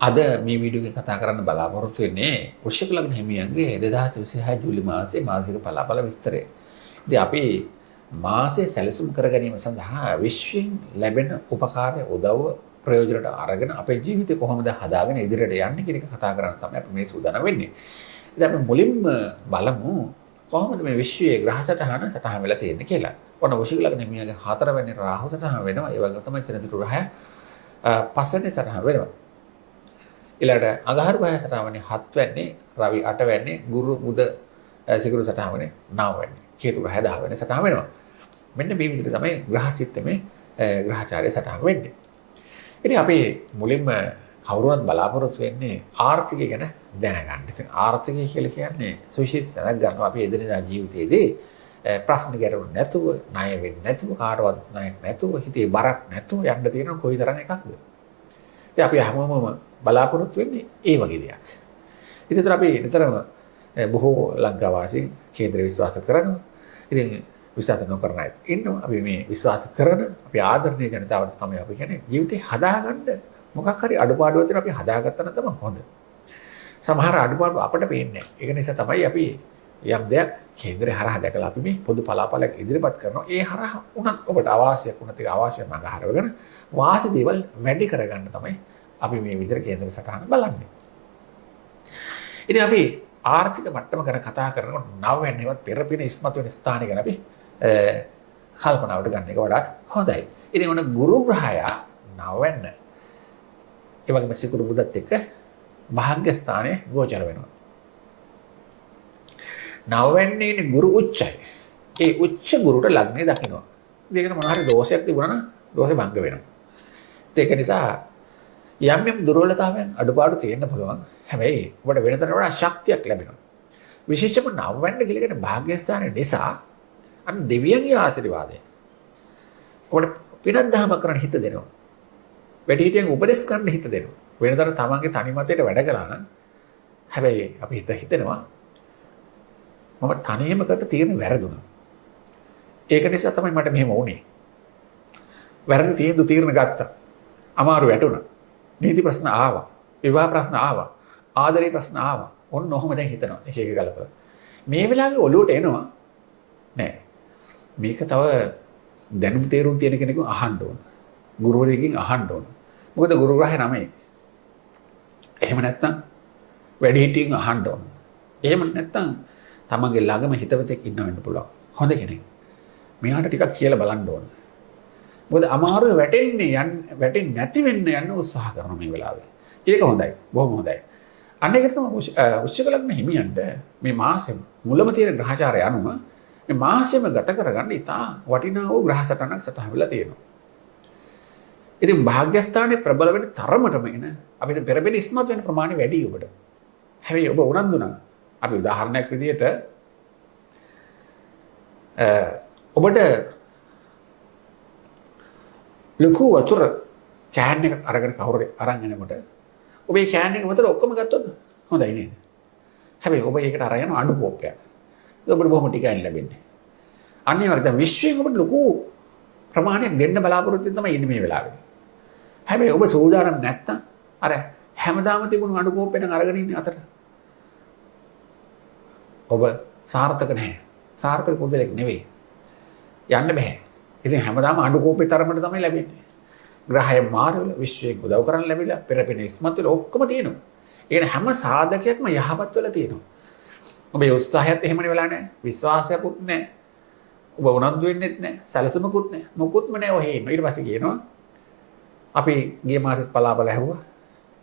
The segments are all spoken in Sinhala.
අද මේ වීඩියෝ එක කතා කරන්න බලාපොරොත්තු වෙන්නේ වෘශ්චික ලග්න හිමියන්ගේ 2026 ජූලි මාසයේ මාසික පලාපල විස්තරය. ඉතින් අපි මාසයේ සැලසුම් කර ගැනීම සඳහා විශ්වයෙන් ලැබෙන උපකාරය උදව්ව ප්‍රයෝජනට අරගෙන අපේ ජීවිතේ කොහොමද හදාගෙන ඉදිරියට යන්නේ කියන එක කතා කරන්න තමයි අපි මේ සූදානම් වෙන්නේ. ඉතින් අපි මුලින්ම බලමු කොහොමද මේ විශ්වයේ ග්‍රහ සටහන වෙලා තියෙන්නේ කියලා. ඔන්න වෘශ්චික ලග්න හිමියන්ගේ 4 වෙනි රාහු සටහන වෙනවා. ඒ වගේම තමයි සෙනසුරු ග්‍රහය 5 වෙනි සටහන වෙනවා. ඊළඟට අඟහරු ග්‍රහය සටහන් වෙන්නේ 7 වෙන්නේ, රවි 8 වෙන්නේ, ගුරු බුධ සිකුරු සටහන් වෙන්නේ 9 වෙන්නේ. කේතු ග්‍රහය 10 වෙනි සටහන් වෙනවා. මෙන්න මේ විදිහට තමයි ග්‍රහ සිස්ටමේ ග්‍රහචාරය සටහන් වෙන්නේ. ඉතින් අපි මුලින්ම කවුරුවත් බලාපොරොත්තු වෙන්නේ ආර්ථිකය ගැන දැනගන්න. ඉතින් ආර්ථිකය කියලා කියන්නේ සුවිශේෂ තැනක් ගන්නවා අපි එදිනෙදා ජීවිතයේදී ප්‍රශ්න ගැටලු නැතුව, ණය වෙන්නේ නැතුව, කාටවත් ණයක් නැතුව, හිතේ බරක් නැතුව යන්න තියෙන කොයිතරම් එකක්ද? ඉතින් අපි හැමෝම බලාපොරොත්තු වෙන්නේ ඒ වගේ දෙයක්. ඉතින් අපි නිතරම බොහෝ ලංකාවාසීන් කේන්ද්‍ර විශ්වාස කරනවා. ඉතින් විශ්වාස නොකරන අය ඉන්නවා. අපි මේ විශ්වාස කරන අපි ආදරණීය ජනතාවට තමයි අපි කියන්නේ ජීවිතේ හදාගන්න මොකක් හරි අඩුපාඩුවක් තියෙනවා අපි හදාගත්තා නම් තමයි හොඳ. සමහර අඩුපාඩු අපිට පේන්නේ නැහැ. ඒක නිසා තමයි අපි යම් දෙයක් කේන්ද්‍රය හරහා දැකලා අපි මේ පොදු පලාපලයක් ඉදිරිපත් කරනවා. ඒ හරහා උනත් ඔබට අවශ්‍යයක් උනත් ඒක අවශ්‍ය මඟ හරවගෙන වාසි දේවල් වැඩි කරගන්න තමයි අපි මේ විදිහට කේන්ද්‍ර සටහන බලන්නේ. ඉතින් අපි ආර්ථික මට්ටම ගැන කතා කරනකොට නව වෙනේවත් පෙරපින ඉස්මතු වෙන ස්ථාන ගැන අපි කල්පනාවට ගන්න එක වඩාත් හොඳයි. ඉතින් ඔන්න ගුරු ග්‍රහය නව වෙන්න. ඒ වගේම සිකුරු බුදත් එක්ක භාග්‍ය ස්ථානයේ ගෝචර වෙනවා. නව වෙන්නේ ඉන්නේ ගුරු උච්චයි. ඒ උච්ච ගුරුට ලග්නේ දකින්නවා. ඉතින් මොනවා හරි දෝෂයක් තිබුණා නම් දෝෂේ භංග වෙනවා. ඒක නිසා යම් යම් දුර්වලතාවයන් අඩුපාඩු තියෙන්න පුළුවන්. හැබැයි ඔබට වෙනතට වඩා ශක්තියක් ලැබෙනවා. විශේෂයෙන්ම නව වෙන්න කියලා කියන භාග්‍ය ස්ථානයේ නිසා අන්න දෙවියන්ගේ ආශිර්වාදය. ඔබට පිනක් දහම කරන්න හිත දෙනවා. වැඩිහිටියන් උපදෙස් ගන්න හිත දෙනවා. වෙනතට තමන්ගේ තනි මතයට වැඩ කළා නම් හැබැයි අපි හිතෙනවා මම තනියම කරට තීරණ වැරදුනා. ඒක නිසා තමයි මට මෙහෙම වුනේ. වැරදි තීරණ ගත්තා. අමාරු වැටුණා. නීති ප්‍රශ්න ආවා. විවාහ ප්‍රශ්න ආවා. ආදරේ ප්‍රශ්න ආවා. ඔන්න ඔහොම දැන් හිතනවා. එක එක ගලපලා. මේ වෙලාවේ ඔළුවට එනවා නෑ. මේක තව දැනුම් තේරුම් තියෙන කෙනෙකුගෙන් අහන්න ඕන. ගුරුවරයෙක්ගෙන් අහන්න ඕන. මොකද ගුරු ග්‍රහය නමයි. එහෙම නැත්නම් වැඩිහිටියන් අහන්න ඕන. එහෙම නැත්නම් තමන්ගේ ළඟම හිතවතෙක් ඉන්න වෙන්න පුළුවන්. හොඳ කෙනෙක්. මෙයාට ටිකක් කියලා බලන්න ඕන. මොකද අමාරුවේ වැටෙන්නේ නැති වෙන්න යන්න උත්සාහ කරන මේ වෙලාවේ. ඒක හොඳයි. බොහොම හොඳයි. අන්න ඒක තමයි වෘශ්චික ලග්න හිමියන්ට මේ මාසෙම මුලම තියෙන ග්‍රහචාරය අනුව මේ මාසෙම ගත කරගන්න ඉතා වටිනා වූ ග්‍රහ සටහනක් සටහන් වෙලා තියෙනවා. ඉතින් භාග්‍යස්ථානයේ ප්‍රබල වෙන තරමටම එන අපිට පෙරපෙන ඉස්මතු වෙන ප්‍රමාණය වැඩි ඔබට. හැබැයි ඔබ උනන්දු නම් අපි උදාහරණයක් විදිහට ඔබට ලොකු වතුර කෑන් එකක් අරගෙන කවුරුරේ අරන් එනකොට ඔබ ඒ කෑන් එක වතුර ඔක්කොම ගත්තොත් හොඳයි නේද? හැබැයි ඔබ ඒකට අරන් යන අඩු කෝප්පයක්. ඒක ඔබට බොහොම ටිකයි ලැබෙන්නේ. අනිත් වගේ දැන් විශ්වයෙන් ඔබට ලොකු ප්‍රමාණයක් දෙන්න බලාපොරොත්තු වෙන තමයි ඉන්නේ මේ වෙලාවේ. හැබැයි ඔබ සූදානම් නැත්තම් අර හැමදාම තිබුණු අඩු කෝප්පෙන් අරගෙන ඉන්නේ අතට. ඔබ සාර්ථක නැහැ. සාර්ථක පුද්ගලෙක් නෙවෙයි. යන්න බෑ. ඉතින් හැමදාම අඩු කෝපේ තරමට තමයි ලැබෙන්නේ. ග්‍රහය මාරුවල විශ්වයෙන් උදව් කරන් ලැබිලා පෙරපෙන ඉස්මතු වල ඔක්කොම තියෙනවා. ඒ කියන්නේ හැම සාධකයක්ම යහපත් වෙලා තියෙනවා. ඔබේ උත්සාහයත් එහෙමනේ වෙලා නැහැ. විශ්වාසයක්වත් නැහැ. ඔබ උනන්දු වෙන්නෙත් නැහැ. සැලසුමකුත් නැහැ. මොකුත්ම නැහැ ඔහේ ඉන්න. ඊට පස්සේ කියනවා අපි ගිය මාසෙත් පලාපල ඇහුවා.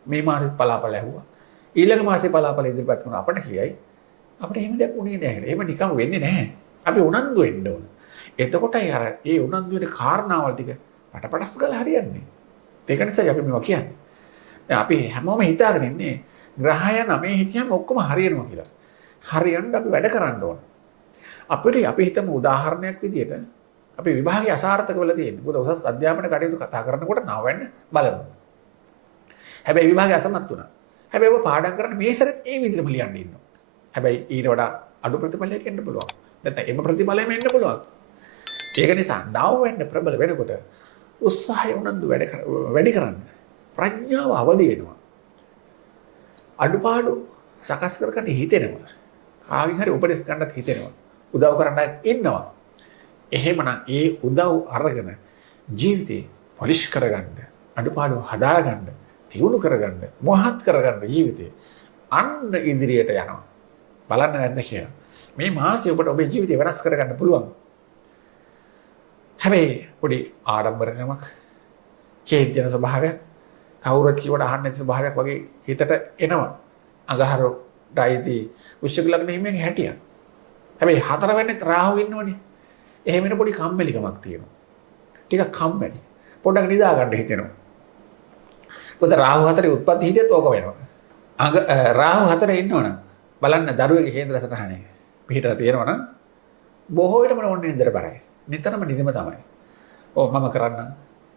මේ මාසෙත් පලාපල ඇහුවා. ඊළඟ මාසේ පලාපල ඉදිරිපත් කරන අපට කියයි අපිට එහෙම දෙයක් උනේ නැහැ. එහෙම නිකන් වෙන්නේ නැහැ. අපි උනන්දු වෙන්න ඕන. එතකොටයි අර ඒ උනන්දු වෙන කාරණාවල් ටික පටපටස් ගාලා හරියන්නේ. ඒක නිසා අපි මේවා කියන්නේ. දැන් අපි හැමෝම හිතාගෙන ඉන්නේ ග්‍රහය නමේ හිටියම ඔක්කොම හරියනවා කියලා. හරියන්න අපි වැඩ කරන්න ඕන. අපිට අපි හිතමු උදාහරණයක් විදියට අපි විභාගය අසාර්ථක වෙලා තියෙනවා. මොකද උසස් අධ්‍යාපන කටයුතු කතා කරනකොට නව වෙන්න බලනවා. හැබැයි විභාගය අසමත් වුණා. හැබැයි ඔබ පාඩම් කරන්න මේ සැරේත් ඒ විදිහටම ලියන්න ඉන්නවා. හැබැයි ඊට වඩා අඩු ප්‍රතිඵලයක් එන්න පුළුවන්. නැත්නම් එම ප්‍රතිඵලෙම එන්න පුළුවන්. ඒක නිසා නව වෙන්න ප්‍රබල වෙනකොට උත්සාහය උනන්දු වැඩි කරන්න. ප්‍රඥාව අවදි වෙනවා. අඩුපාඩු සකස් කරගන්න හිතෙනවා. කාගෙන් හරි උපදෙස් ගන්නත් හිතෙනවා. උදව් කරන්න ඉන්නවා. එහෙමනම් ඒ උදව් අරගෙන ජීවිතේ පොලිෂ් කරගන්න, අඩුපාඩු හදාගන්න, තියුණු කරගන්න, මොහත් කරගන්න ජීවිතේ අන්න ඉදිරියට යනවා. බලන්න නැද්ද කියලා. මේ මාසෙ ඔබට ඔබේ ජීවිතය වෙනස් කරගන්න පුළුවන්. හැබැයි පොඩි ආඩම්බරකමක්, කේන්තින ස්වභාවයක්, කවුරුත් කියවට අහන්න නැති ස්වභාවයක් වගේ හිතට එනවා. අඟහරුටයිදී වෘශ්චික ලග්න හිමියන්ගේ හැටියක්. හැබැයි හතර වෙන්නේ රාහු ඉන්නවනේ. එහෙම වෙන පොඩි කම්මැලිකමක් තියෙනවා. ටිකක් කම්මැලි. පොඩ්ඩක් නිදා ගන්න හිතෙනවා. මොකද රාහු හතරේ උත්පත්ති හිතෙත් ඕක වෙනවා. රාහු හතරේ ඉන්නවනම් බලන්න දරුවගේ කේන්ද්‍ර සටහනේ පිටට තියෙනවනම් බොහෝ විට මම ඕනේ නින්දට බරයි. නිතරම නිදිම තමයි. ඔව් මම කරන්න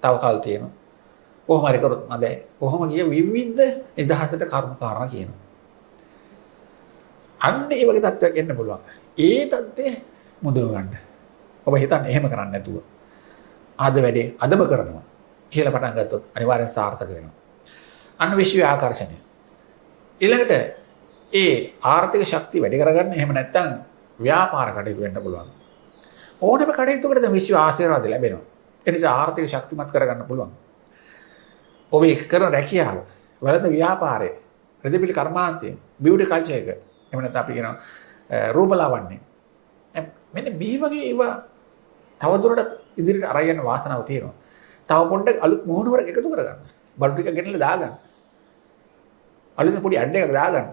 තව කල් තියෙනවා. කොහොම හරි කරොත් මදයි. කොහොම කිය විවිධ නිදහසට කර්ම කාරණා කියනවා. අන්න ඒ වගේ තත්ත්වයක් එන්න පුළුවන්. ඒ තත්ත්වය මුදව ගන්න. ඔබ හිතන්නේ එහෙම කරන්නේ නැතුව අද වැඩේ අදම කරනවා කියලා පටන් ගත්තොත් අනිවාර්යෙන් සාර්ථක වෙනවා. අන්න විශ්වීය ආකර්ෂණය. ඊළඟට ඒ ආර්ථික ශක්තිය වැඩි කරගන්න එහෙම නැත්නම් ව්‍යාපාර කටයුතු වෙන්න පුළුවන්. ඕනෑම කටයුතුකට දැන් විශ්ව ආශිර්වාද ලැබෙනවා. ඒ නිසා ආර්ථික ශක්තිමත් කරගන්න පුළුවන්. ඔබ කරන රැකියාව, වලද ව්‍යාපාරය, රෙදිපිලි කර්මාන්තය, බියුටි කල්චර් එක, එහෙම නැත්නම් අපි කියනවා රූපලාවන්‍ය. මෙන්න මේ වගේ ඒවා තවදුරටත් ඉදිරියට අරන් යන වාසනාව තියෙනවා. තව පොඩ්ඩක් අලුත් මොහොනවරක් එකතු කරගන්න. බඩු ටික ගෙනල්ලා දාගන්න. අලුත් පොඩි ඇඩ් එකක් දාගන්න.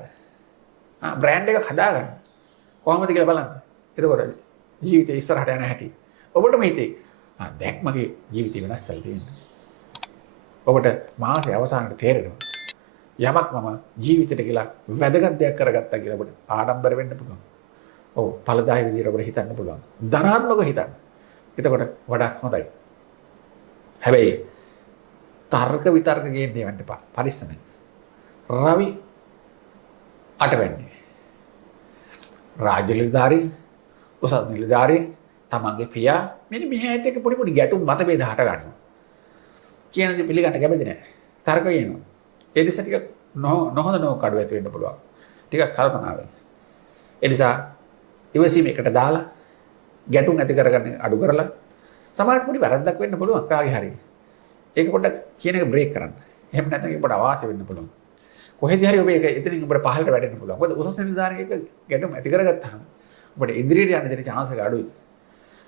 බ්‍රෑන්ඩ් එකක් හදාගන්න. කොහොමද කියලා බලන්න. එතකොට ජීවිතේ ඉස්සරහට යන හැටි. ඔබටම හිතේ දැන් මගේ ජීවිතය වෙනස් වෙලා තියෙනවා. ඔබට මාසේ අවසානයේ තේරෙනවා. යමක් මම ජීවිතේට කියලා වැදගත් දෙයක් කරගත්තා කියලා ඔබට ආඩම්බර වෙන්න පුළුවන්. ඔව් ඵලදායක විදිහට ඔබට හිතන්න පුළුවන්. ධනාත්මකව හිතන්න. එතකොට වඩාත් හොඳයි. හැබැයි තර්ක විතර්ක ගේන්න යන්න එපා. පරිස්සමෙන්. රවි අටවැන්නේ. රාජ්‍ය නිලධාරී, උසස් නිලධාරී, තමන්ගේ පියා මෙන්න මෙහි ඇත්ත එක පොඩි පොඩි ගැටුම් මතභේද හට ගන්නවා. කියන දේ පිළිගන්න කැමති නැහැ. තර්ක කියනවා. ඒ නිසා ටික නොහොඳ කඩුව ඇති වෙන්න පුළුවන්. ටිකක් කල්පනාවෙන්. ඒ නිසා ඉවසීම එකට දාලා ගැටුම් ඇති කරගන්න අඩු කරලා සමහරට පොඩි වැරද්දක් වෙන්න පුළුවන් කාගේ හරි. ඒක පොඩ්ඩක් කියන එක බ්‍රේක් කරන්න. එහෙම නැත්නම් ඒක පොඩ්ඩ අවාසි වෙන්න පුළුවන්. කොහෙද හරි ඔබ ඒක එතනින් ඔබට පහළට වැටෙන්න පුළුවන්. මොකද උසස් නිලධාරියෙක් ගැටුම් ඇති කරගත්තාම ඔබට ඉදිරියට යන්න දෙන chance එක අඩුයි.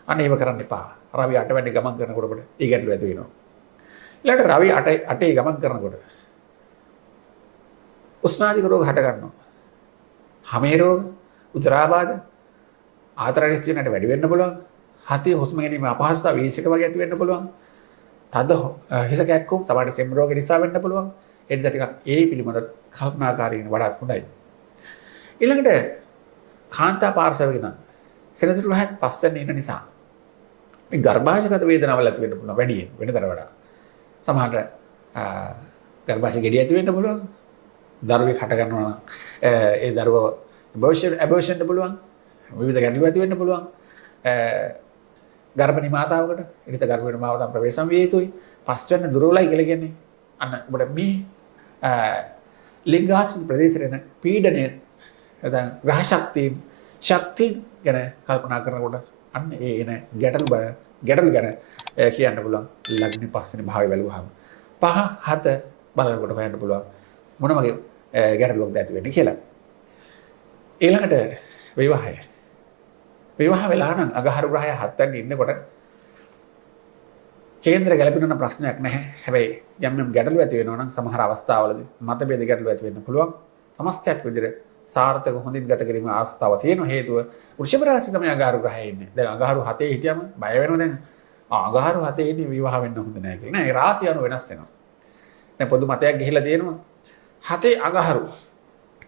අන්න ඒව කරන්න එපා. රවි 8 වැඩි ගමන් කරනකොට ඔබට ඒ ගැටලුව ඇති වෙනවා. ඊළඟට රවි 8 ගමන් කරනකොට උස්නාදික රෝග හට ගන්නවා. හමේ රෝග, උදරාබාධ, ආතරණිස් තියෙනට වැඩි වෙන්න පුළුවන්. හතේ හුස්ම ගැනීම අපහසුතාව වීසික වගේ ඇති වෙන්න පුළුවන්. තද හිස කැක්කුම් තමයි සෙම් රෝග නිසා වෙන්න පුළුවන්. ඒ නිසා ටිකක් ඒ පිළිබඳව කල්පනාකාරීව වඩාත් හොඳයි. ඊළඟට කාන්තා පාර්ශවයක නම් සෙනසුරු රහත් පස්සෙන් ඉන්න නිසා මේ ගර්භාෂයගත වේදනාවල් ඇති වෙන්න පුළුවන් වැඩි වෙනතර වඩා. සමහරට ගර්භාෂය ගෙඩි ඇති වෙන්න පුළුවන්. දරුවෙක් හට ගන්නවා නම් ඒ දරුවව ඇබෝෂන් පුළුවන්. විවිධ ගැටලු ඇති වෙන්න පුළුවන්. ගර්භණී මාතාවකට ඊට ගර්භවීම මාතාව ප්‍රවේශම් විය යුතුයි. පස්වෙන්න දුරවලයි කියලා කියන්නේ. අන්න ඔබට මේ ලිංගාශ්‍රිත ප්‍රදේශයේ පීඩනය නැත්නම් ග්‍රහ ශක්තිය ගැන කල්පනා කරනකොට අන්න ඒ එන ගැටලු ගැන කියන්න පුළුවන්. ලග්නේ පස්වෙනි භාවය බැලුවාම 5 7 බලනකොට හොයන්න පුළුවන් මොන වගේ ගැටලුවක්ද ඇති වෙන්නේ කියලා. ඊළඟට විවාහය. විවාහ වෙලා නම් අගහරු ග්‍රහය 7 වෙනි ඉන්නකොට කේන්ද්‍ර ගැලපෙන ප්‍රශ්නයක් නැහැ. හැබැයි යම් යම් ගැටලු ඇති වෙනවා නම් සමහර අවස්ථාවලදී මතභේද ගැටලු ඇති වෙන්න පුළුවන්. සමස්තයක් විදිහට සාර්ථක හොඳින් ගත කිරීමේ ආස්ථාව තියෙන හේතුව වෘෂභ රාශිය තමයි අගහරු ග්‍රහය ඉන්නේ. දැන් අගහරු 7 හිටියම බය වෙනවා දැන්. අගහරු 7 ඉන්නේ විවාහ වෙන්න හොඳ නැහැ කියලා. නෑ ඒ රාශිය අනුව වෙනස් වෙනවා. දැන් පොදු මතයක් ගිහිලා තියෙනවා. 7 අගහරු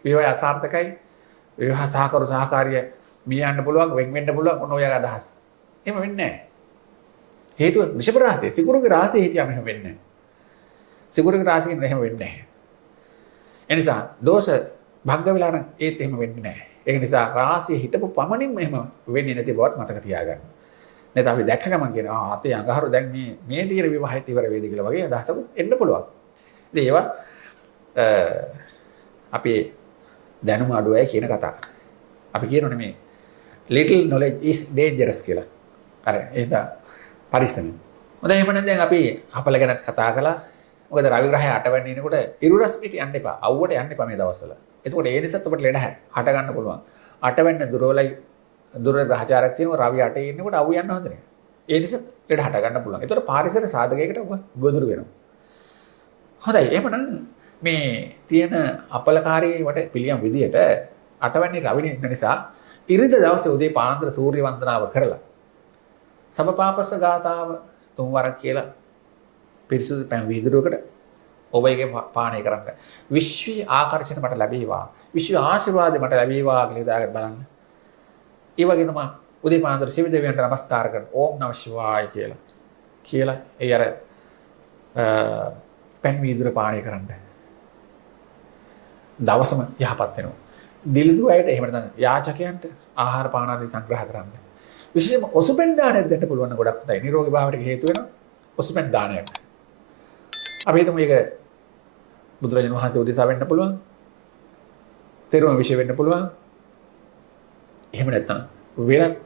විවාහය අසාර්ථකයි. විවාහ සහකාරිය මිය යන්න පුළුවන්, වෙන් වෙන්න පුළුවන් මොන ඔය අදහස්. එහෙම වෙන්නේ නැහැ. හේතුව වෘෂභ රාශිය, සිකුරුගේ රාශිය හිටියම එහෙම වෙන්නේ නැහැ. සිකුරුගේ රාශියෙන් එහෙම වෙන්නේ නැහැ. ඒ නිසා දෝෂ භංග වෙලා නම් ඒත් එහෙම වෙන්නේ නැහැ. ඒක නිසා රාශිය හිටපු පමණින්ම එහෙම වෙන්නේ නැති බවත් මතක තියාගන්න. නැත්නම් අපි දැක්ක ගමන් කියනවා අතේ අඟහරු දැන් මේ දිගට විවාහයත් ඉවර වේද කියලා වගේ අදහසක් එන්න පුළුවන්. ඉතින් ඒවා අපේ දැනුම අඩු අය කියන කතා. අපි කියනෝනේ මේ little knowledge is dangerous කියලා. අර ඒක පරිස්සමෙන්. හොඳයි එහෙනම් දැන් අපි අපල ගැන කතා කළා. මොකද රවි ග්‍රහය 8 වෙනි දිනකොට ඉරුරස් පිට යන්න එපා. අවුවට යන්න එපා මේ දවස්වල. එතකොට ඒ නිසාත් ඔබට ලෙඩ හට ගන්න පුළුවන්. 8 වෙනි දුරවලයි දුර ග්‍රහචාරයක් තියෙනවා රවි 8 ඉන්නකොට අවු යන්න හොඳ නෑ. ඒ නිසා ලෙඩ හට ගන්න පුළුවන්. ඒතකොට පාරිසරික සාධකයකට ඔබ ගොදුරු වෙනවා. හොඳයි එහෙනම් මේ තියෙන අපලකාරී වට පිළියම් විදියට 8 වෙනි රවි නිසා ඉරිද දවසේ උදේ පාන්දර සූර්ය වන්දනාව කරලා සබපාපස්ස ගාතාව 3 වරක් කියලා පිරිසුදු පැන් වීදුරුවකට ඔබ එකේ පානය කරන්න. විශ්වීය ආකර්ෂණ මට ලැබේවා. විශ්ව ආශිර්වාද මට ලැබේවා කියලා දාගෙන බලන්න. ඒ වගේම උදේ පාන්දර ශිව දෙවියන්ට නමස්කාර කරන ඕම් නම ශිවාය කියලා ඒ අර පැන් වීදුර පානය කරන්න. දවසම යහපත් වෙනවා. දිලිදු අයට එහෙම නැත්නම් යාචකයන්ට ආහාර පාන ආදී සංග්‍රහ කරන්න. විශේෂයෙන්ම ඔසුපෙන් දානයක් දෙන්න පුළුවන් නම් ගොඩක් හොඳයි. නිරෝගී භාවයට හේතු වෙනවා ඔසුපෙන් දානයක්. අපි හිතමු මේක බුදුරජාණන් වහන්සේ උදෙසා වෙන්න පුළුවන්. තෙරුවන් විශේෂ වෙන්න පුළුවන්. එහෙම නැත්නම් වෙනත්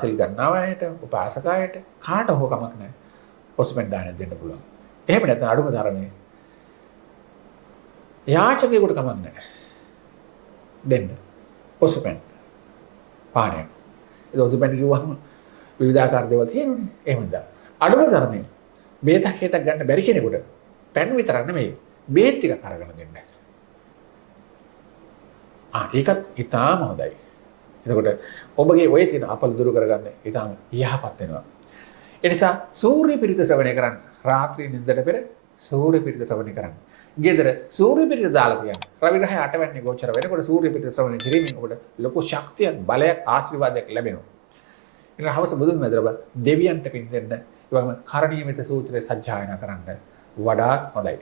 සිල් ගන්නවයට, උපාසකයට කාට හෝ කමක් නැහැ. ඔසුපෙන් දානයක් දෙන්න පුළුවන්. එහෙම නැත්නම් අඩුම ධර්මයේ යාචකයෙකුට කමක් නැහැ. දෙන්න. ඔසුපෙන් පානය. ඒ ඔසුපෙන් කිව්වහම විවිධාකාර දේවල් තියෙනවනේ. එහෙමද? අඩුම ධර්මයේ බේතක් හේතක් ගන්න බැරි කෙනෙකුට පැන් විතරක් නෙමෙයි බේත් ටිකක් අරගෙන දෙන්න. ඒකත් ඊටාම හොඳයි. එතකොට ඔබගේ ඔය තියෙන අපල දුරු කරගන්න ඊටාම යහපත් වෙනවා. ඒ නිසා සූර්ය පිරිත ශ්‍රවණය කරන්න. රාත්‍රී නිින්දට පෙර සූර්ය පිරිත ශ්‍රවණය කරන්න. ගෙදර සූර්ය පිරිත දාලා තියන්න. රවි ග්‍රහය 8 වෙනි ගෝචර වෙනකොට සූර්ය පිරිත ශ්‍රවණය කිරීමෙන් ඔබට ලොකු ශක්තියක්, බලයක්, ආශිර්වාදයක් ලැබෙනවා. ඊට හවස බුදුන් මැදලා දෙවියන්ට පින් දෙන්න, ඒ වගේම කරණීයමෙත සූත්‍රය සජ්ජායනා කරන්න වඩාත් හොඳයි.